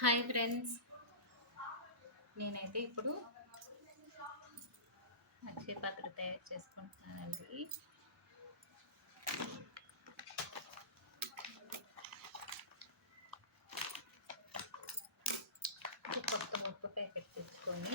Hi friends నేనైతే ఇప్పుడు అక్షయపాత్ర తయారు చేసుకుంటున్నానండి ఒక కొత్త ముప్పు ప్యాకెట్ తెచ్చుకొని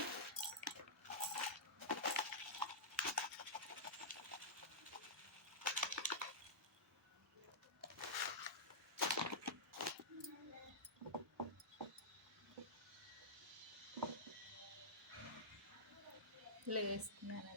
లేస్తున్నాను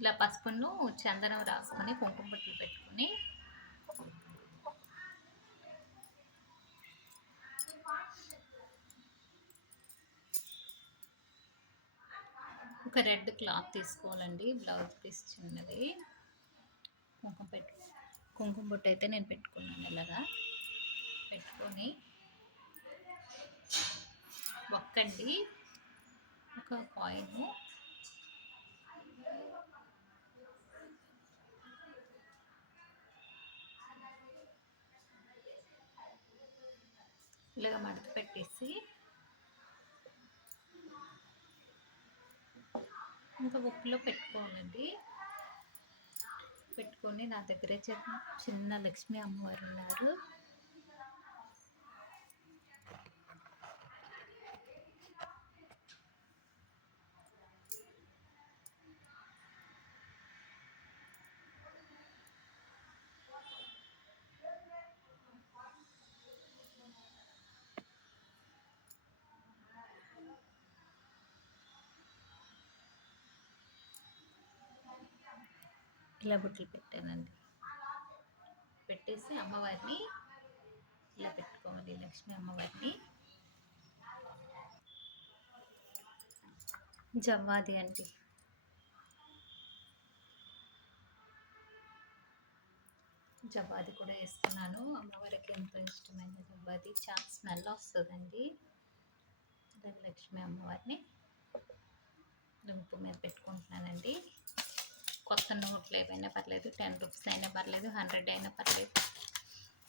ఇలా పసుపును చందనం రాసుకొని కుంకుమ బొట్లు పెట్టుకొని ఒక రెడ్ క్లాత్ తీసుకోవాలండి బ్లౌజ్ పీస్ చిన్నది. కుంకుమ పెట్టు కుంకుమ బొట్టు అయితే నేను పెట్టుకున్నాను ఇలాగా. పెట్టుకొని ఒక్కండి ఒక కాయిన్ ఇలాగ మడత పెట్టేసి ఇంకా ఉప్పులో పెట్టుకోవాలండి. పెట్టుకొని నా దగ్గర చిన్న- చిన్న లక్ష్మీ అమ్మవారు ఉన్నారు. ఇలా బుట్టలు పెట్టానండి. పెట్టేసి అమ్మవారిని ఇలా పెట్టుకోవాలి లక్ష్మీ అమ్మవారిని. జవ్వాది అండి. జవ్వాది కూడా వేస్తున్నాను. అమ్మవారికి ఎంతో ఇష్టమైన జవ్వాది చాలా స్మెల్ వస్తుందండి. ఇలా లక్ష్మీ అమ్మవారిని దుంపు మీద పెట్టుకుంటున్నానండి. కొత్త నోట్లు ఏవైనా పర్లేదు టెన్ రూపీస్ అయినా పర్లేదు హండ్రెడ్ అయినా పర్లేదు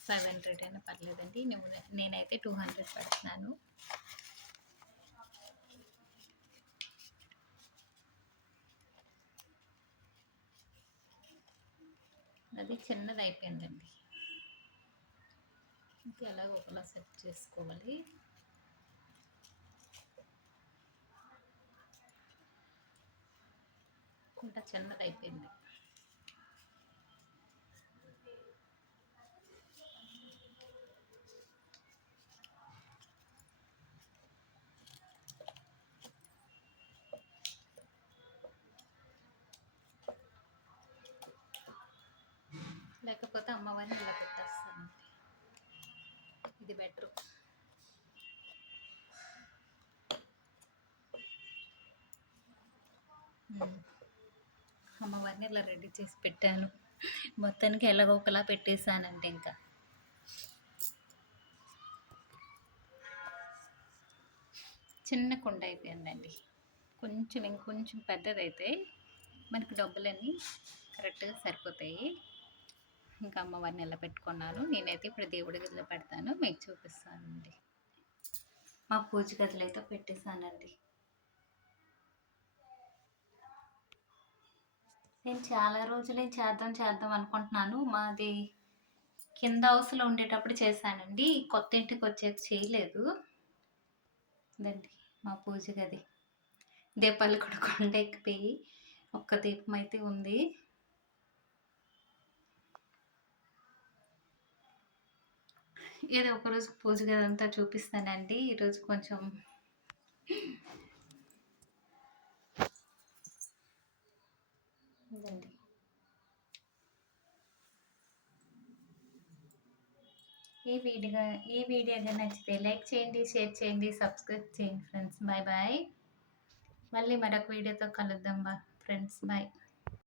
ఫైవ్ హండ్రెడ్ అయినా పర్లేదండి. నేను నేనైతే టూ హండ్రెడ్ పెడుతున్నాను అది చిన్నది అయిపోయిందండి ఇంకా ఎలాగ ఒకలా సెట్ చేసుకోవాలి. కుంట చిన్నదైపోయింది. అయిపోయింది లేకపోతే అమ్మవారిని ఇలా పెట్టేస్తాను ఇది బెటర్ అమ్మవారిని ఇలా రెడీ చేసి పెట్టాను. మొత్తానికి ఎలాగో ఒకలా పెట్టేశానండి ఇంకా. చిన్న కుండ అయిపోయిందండి. కొంచెం ఇంకొంచెం పెద్దదైతే మనకి డబ్బులన్నీ కరెక్ట్గా సరిపోతాయి. ఇంకా అమ్మవారిని ఎలా పెట్టుకున్నాను నేనైతే ఇప్పుడు దేవుడి గదిలో పెడతాను మీకు చూపిస్తానండి. మా పూజ గదిలో అయితే పెట్టేశానండి. నేను చాలా రోజులే చేద్దాం చేద్దాం అనుకుంటున్నాను. మాది కింద హౌస్లో ఉండేటప్పుడు చేశానండి. కొత్త ఇంటికి వచ్చేది చేయలేదు. ఇదండి మా పూజ గది. దీపాలు కూడా కొండ ఎక్కిపోయి ఒక్క దీపం అయితే ఉంది. ఏదో ఒకరోజు పూజ గదంతా చూపిస్తానండి. ఈరోజు కొంచెం ఈ వీడియో ఈ వీడియో నచ్చితే లైక్ చేయండి షేర్ చేయండి సబ్స్క్రైబ్ చేయండి ఫ్రెండ్స్. బాయ్ బాయ్ మళ్ళీ మరొక వీడియోతో కలుద్దాం బా ఫ్రెండ్స్. బాయ్